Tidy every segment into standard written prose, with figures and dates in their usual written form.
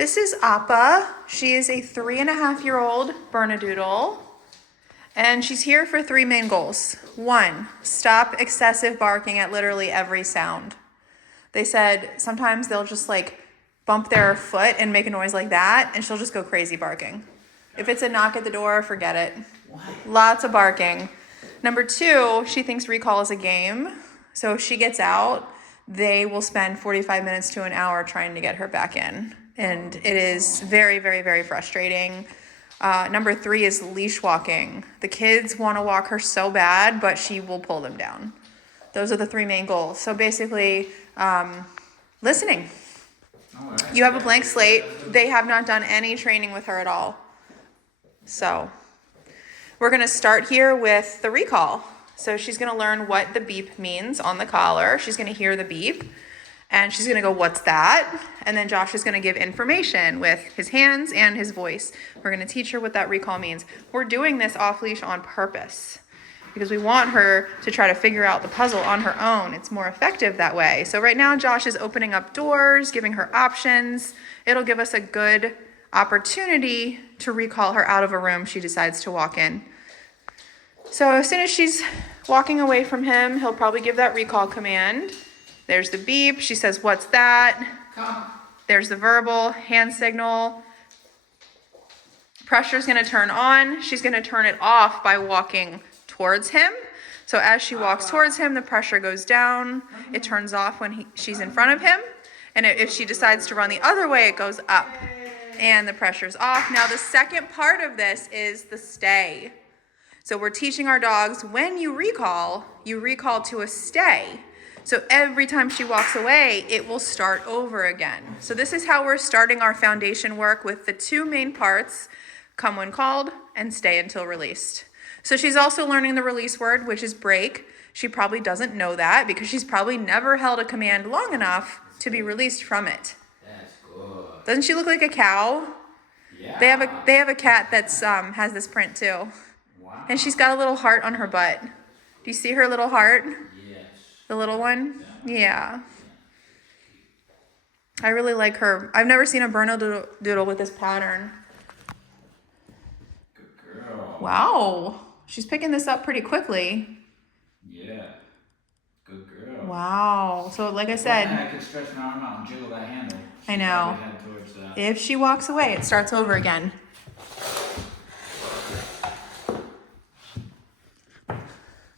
This is Appa. She is a 3.5-year-old bernedoodle, and she's here for 3 main goals. 1, stop excessive barking at literally every sound. They said sometimes they'll just like bump their foot and make a noise like that, and she'll just go crazy barking. If it's a knock at the door, forget it. Lots of barking. Number 2, she thinks recall is a game. So if she gets out, they will spend 45 minutes to an hour trying to get her back in. And it is very, very, very frustrating. Number 3 is leash walking. The kids want to walk her so bad, but she will pull them down. Those are the 3 main goals. So basically, listening. You have a blank slate. They have not done any training with her at all. So we're going to start here with the recall. So she's going to learn what the beep means on the collar. She's going to hear the beep. And she's going to go, what's that? And then Josh is going to give information with his hands and his voice. We're going to teach her what that recall means. We're doing this off leash on purpose because we want her to try to figure out the puzzle on her own. It's more effective that way. So right now, Josh is opening up doors, giving her options. It'll give us a good opportunity to recall her out of a room she decides to walk in. So as soon as she's walking away from him, he'll probably give that recall command. There's the beep. She says, what's that? Come. There's the verbal hand signal. Pressure's going to turn on. She's going to turn it off by walking towards him. So as she walks towards him, the pressure goes down. It turns off when she's in front of him. And if she decides to run the other way, it goes up. And the pressure's off. Now the second part of this is the stay. So we're teaching our dogs, when you recall to a stay. So every time she walks away, it will start over again. So this is how we're starting our foundation work with the 2 main parts, come when called and stay until released. So she's also learning the release word, which is break. She probably doesn't know that because she's probably never held a command long enough to be released from it. That's good. Doesn't she look like a cow? Yeah. They have a cat that's has this print too. Wow. And she's got a little heart on her butt. Do you see her little heart? Yes. The little one? Yeah. I really like her. I've never seen a bernedoodle with this pattern. Good girl. Wow. She's picking this up pretty quickly. Yeah. Good girl. Wow. So like I said, I could stretch my arm out and jiggle that handle. I know. If she walks away, it starts over again.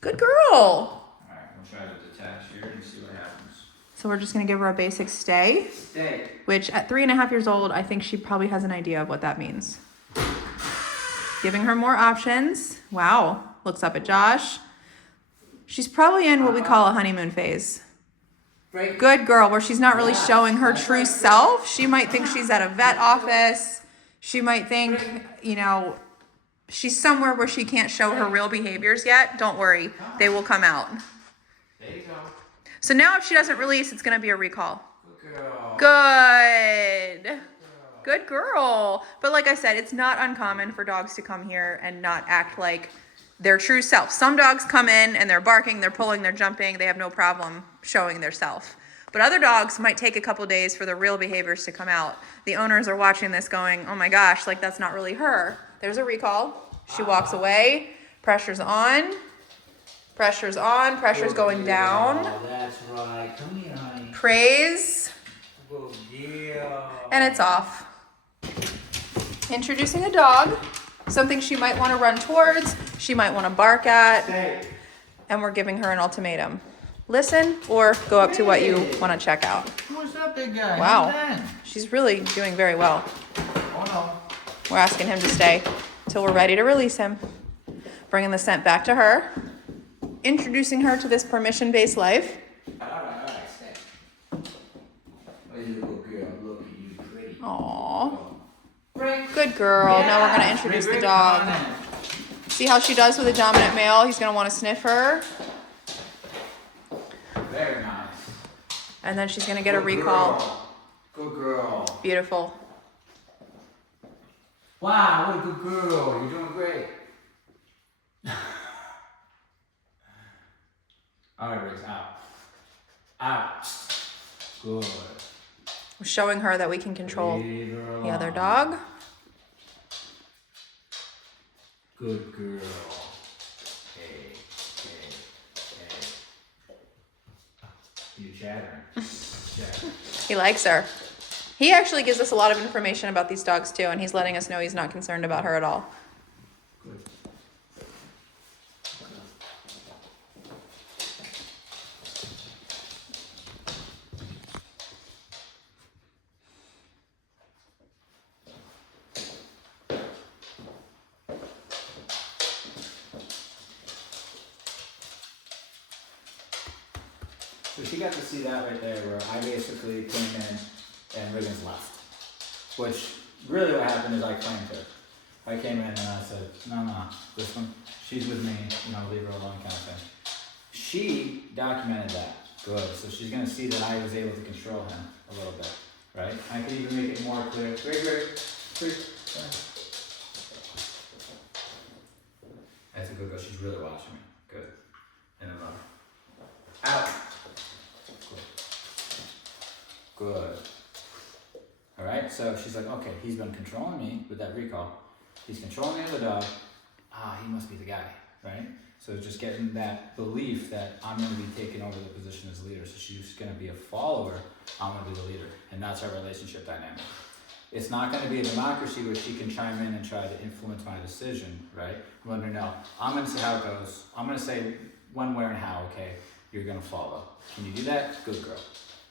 Good girl. All right, we'll try to detach here and see what happens. So we're just going to give her a basic stay. Stay. Which at 3.5 years old, I think she probably has an idea of what that means. Giving her more options. Wow. Looks up at Josh. She's probably in what we call a honeymoon phase. Break. Good girl, where she's not really showing her true self. She might think she's at a vet office. She might think, she's somewhere where she can't show her real behaviors yet. Don't worry. They will come out. There you go. So now if she doesn't release, it's going to be a recall. Good girl. Good. Good girl. But like I said, it's not uncommon for dogs to come here and not act like their true self. Some dogs come in and they're barking, they're pulling, they're jumping. They have no problem showing their self. But other dogs might take a couple days for the real behaviors to come out. The owners are watching this going, oh my gosh, like that's not really her. There's a recall. She walks away. Pressure's on. Pressure's on. Pressure's going down. Oh, that's right. Come here, honey. Praise. Good girl. And it's off. Introducing a dog. Something she might want to run towards. She might want to bark at. Stay. And we're giving her an ultimatum. Listen or go up to what you want to check out. What's up, big guy? Wow. How you been? She's really doing very well. Oh, no. We're asking him to stay until we're ready to release him. Bringing the scent back to her. Introducing her to this permission-based life. All right, stay. Oh, you're a good girl. Look at you, pretty. Aww. Break. Good girl. Now we're going to introduce the dog. See how she does with a dominant male? He's going to want to sniff her. Very nice. And then she's going to get a recall. Good girl. Beautiful. Wow, what a good girl. You're doing great. All right, Riggs, out. Out. Good. We're showing her that we can control Leave her the other alone. dog. Good girl. Hey, hey, hey. You chattering. Chattering. He likes her. He actually gives us a lot of information about these dogs too, and he's letting us know he's not concerned about her at all. Good. So she got to see that right there where I basically came in and Riggins left. Which really what happened is I claimed her. I came in and I said, no, this one, she's with me, leave her alone kind of thing. She documented that. Good. So she's going to see that I was able to control him a little bit, right? I could even make it more clear. That's a good girl. She's really watching me. Good. And then out. Good. All right, so she's like, okay, he's been controlling me with that recall. He's controlling the other dog. He must be the guy, right? So just getting that belief that I'm going to be taking over the position as leader. So she's going to be a follower. I'm going to be the leader. And that's our relationship dynamic. It's not going to be a democracy where she can chime in and try to influence my decision, right? I'm going to know, I'm going to see how it goes. I'm going to say when, where, and how, okay, you're going to follow. Can you do that? Good girl.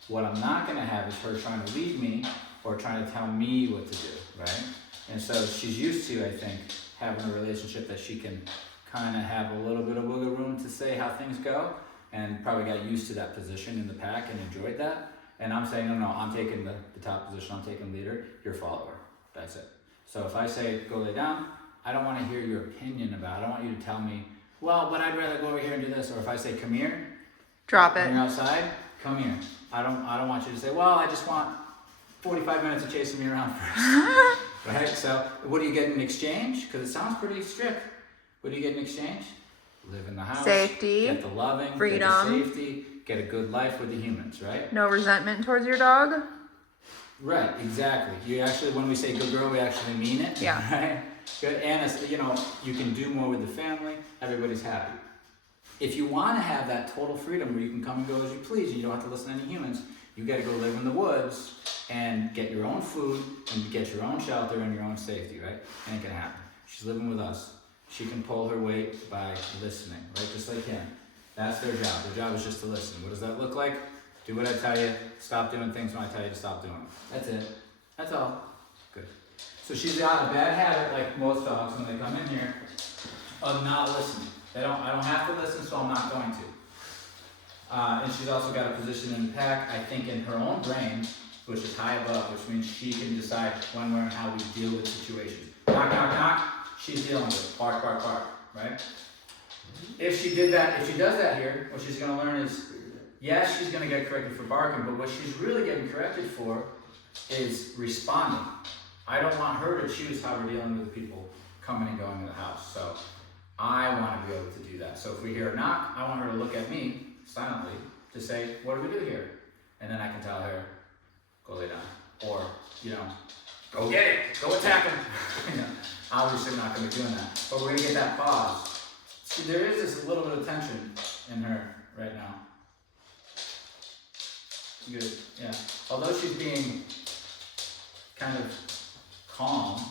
What I'm not going to have is her trying to lead me or trying to tell me what to do, right? And so she's used to, I think, having a relationship that she can kind of have a little bit of wiggle room to say how things go, and probably got used to that position in the pack and enjoyed that. And I'm saying, no, I'm taking the top position, I'm taking leader, you're follower. That's it. So if I say, go lay down, I don't want to hear your opinion about it. I don't want you to tell me, well, but I'd rather go over here and do this. Or if I say, come here, Drop it. when you're outside, come here. I don't want you to say, well, I just want 45 minutes of chasing me around first. Right? So what do you get in exchange? Because it sounds pretty strict. What do you get in exchange? Live in the house. Safety. Get the loving. Freedom. Get the safety. Get a good life with the humans, right? No resentment towards your dog. Right, exactly. You actually, when we say good girl, we actually mean it. Yeah. Right? Good. And, you can do more with the family. Everybody's happy. If you want to have that total freedom where you can come and go as you please and you don't have to listen to any humans, you got to go live in the woods and get your own food and get your own shelter and your own safety, right? Ain't gonna happen. She's living with us. She can pull her weight by listening, right? Just like him. That's their job. Their job is just to listen. What does that look like? Do what I tell you. Stop doing things when I tell you to stop doing them. That's it. That's all. Good. So she's got a bad habit, like most dogs, when they come in here, of not listening. I don't have to listen, so I'm not going to. And she's also got a position in the pack, I think, in her own brain, which is high above, which means she can decide when, where, and how we deal with situations. Knock, knock, knock, she's dealing with it. Bark, bark, bark, right? If she does that here, what she's going to learn is, yes, she's going to get corrected for barking, but what she's really getting corrected for is responding. I don't want her to choose how we're dealing with people coming and going in the house. So I want to be able to do that. So if we hear a knock, I want her to look at me silently to say, what do we do here? And then I can tell her, go lay down. Or, go get it, go attack him. Obviously we're not going to be doing that. But we're going to get that pause. See, there is this little bit of tension in her right now. Good, yeah. Although she's being kind of calm,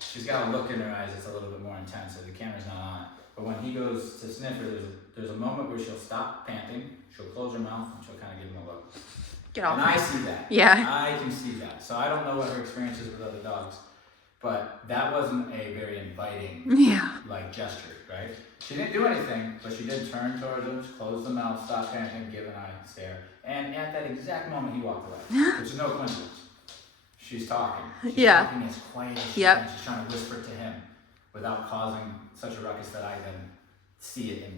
she's got a look in her eyes that's a little bit more intense, so the camera's not on it. But when he goes to sniff her, there's a moment where she'll stop panting, she'll close her mouth, and she'll kind of give him a look. Get off. And I see that. Yeah. I can see that. So I don't know what her experience is with other dogs, but that wasn't a very inviting gesture, right? She didn't do anything, but she did turn towards him, close the mouth, stop panting, give an eye stare. And at that exact moment, he walked away, which is no coincidence. She's talking. She's talking as quiet as she can. She's trying to whisper to him without causing such a ruckus that I then see it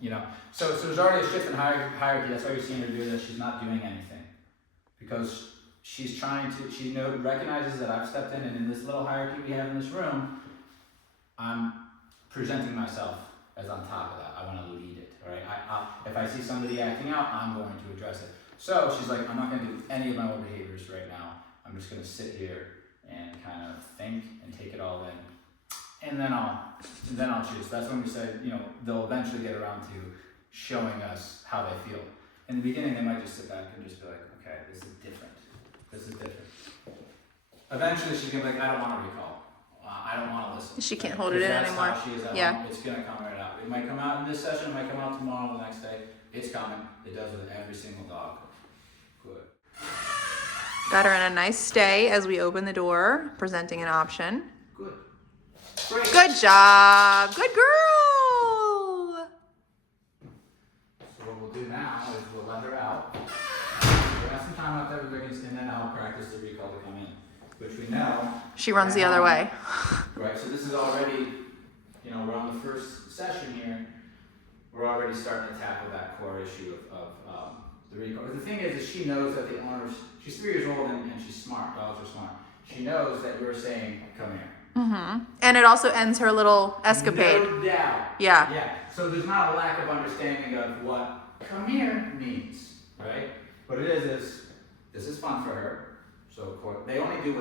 in, So there's already a shift in hierarchy. That's why you're seeing her do this. She's not doing anything. Because she's she recognizes that I've stepped in, and in this little hierarchy we have in this room, I'm presenting myself as on top of that. I want to lead it, all right? If I see somebody acting out, I'm going to address it. So she's like, I'm not gonna do any of my old behaviors right now. I'm just gonna sit here and kind of think and take it all in. And then I'll choose. That's when we said, you know, they'll eventually get around to showing us how they feel. In the beginning, they might just sit back and just be like, okay, this is different. This is different. Eventually, she's gonna be like, I don't want to recall. I don't want to listen. She can't hold it in anymore. That's how she is at home. It's gonna come right out. It might come out in this session. It might come out tomorrow, the next day. It's coming. It does with every single dog. Good. Got her in a nice stay as we open the door, presenting an option. Good. Great. Good job. Good girl. So what we'll do now is we'll let her out. We'll have some time out there. We're going to in and out practice the recall to come in, which we know. She runs the other way. Right. So this is already, you know, we're on the first session here. We're already starting to tackle that core issue of the recall. But the thing is she knows that the owners. She's 3 years old and she's smart. Dogs are smart. She knows that you're saying, "Come here." Mm-hmm. And it also ends her little escapade. No doubt. Yeah. Yeah. So there's not a lack of understanding of what "come here" means, right? What it is this is fun for her. So of course, they only do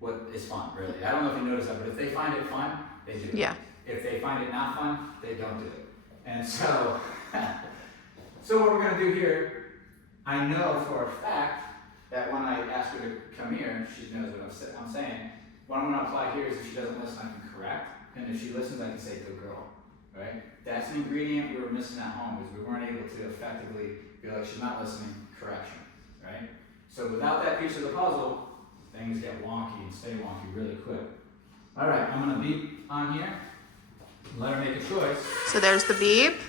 what is fun, really. I don't know if you noticed that, but if they find it fun, they do it. Yeah. If they find it not fun, they don't do it. And so, so what we're gonna do here, I know for a fact that when I ask her to come here, she knows what I'm saying. What I'm going to apply here is if she doesn't listen, I can correct. And if she listens, I can say, good girl. Right? That's an ingredient we were missing at home, is we weren't able to effectively be like, she's not listening, correction. Right? So without that piece of the puzzle, things get wonky and stay wonky really quick. All right, I'm going to beep on here. Let her make a choice. So there's the beep.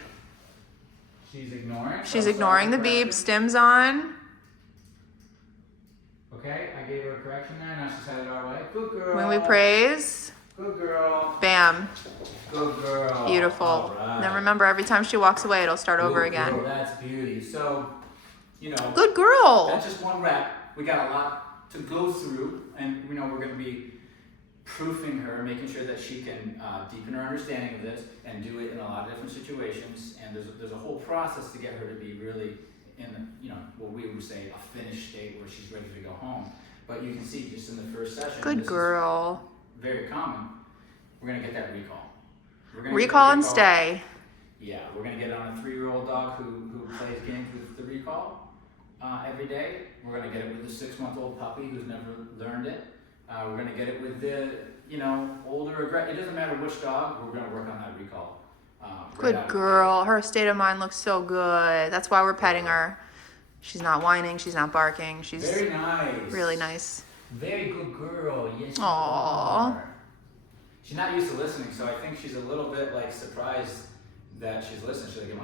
She's ignoring. She's ignoring the beep. Stim's on. Okay, I gave her a correction there. Now she's headed our way. Good girl. When we praise, good girl. bam. Good girl. Beautiful. All right. Then remember, every time she walks away, it'll start over Good again. girl, that's beauty. So, you know. Good girl. That's just one rep. We got a lot to go through, and you know we're going to be proofing her, making sure that she can deepen her understanding of this and do it in a lot of different situations. And there's a whole process to get her to be really in the, you know, what we would say a finished state where she's ready to go home. But you can see just in the first session, Good girl. Very common. We're gonna get that recall. Recall and stay. Yeah, we're gonna get it on a 3-year-old dog who plays games with the recall every day. We're gonna get it with the 6-month-old puppy who's never learned it. We're gonna get it with the, you know, older aggressive. It doesn't matter which dog. We're gonna work on that recall. Good girl. Her state of mind looks so good. That's why we're petting her. She's not whining. She's not barking. She's very nice. Really nice. Very good girl. Yes. Aww. You are. She's not used to listening, so I think she's a little bit like surprised that she's listening. She's like, "Am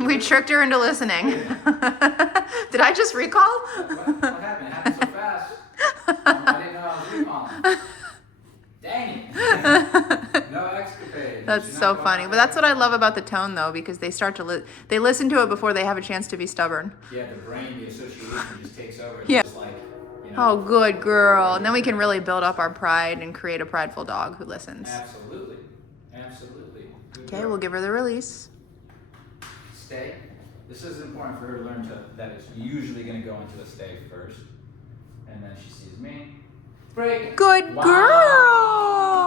I?" We tricked her into listening. Did I just recall? What happened? It happened so fast. I didn't know I was recalling. Dang it. No escapade. That's so funny. But that's what I love about the tone, though, because they start to they listen to it before they have a chance to be stubborn. Yeah, the brain, the association just takes over. It's Yeah. just like, you know. Oh, good girl. And then we can really build up our pride and create a prideful dog who listens. Absolutely. Absolutely. Good Okay, girl. we'll give her the release. Stay. This is important for her to learn that it's usually going to go into a stay first. And then she sees me. Break. Good Wow. girl.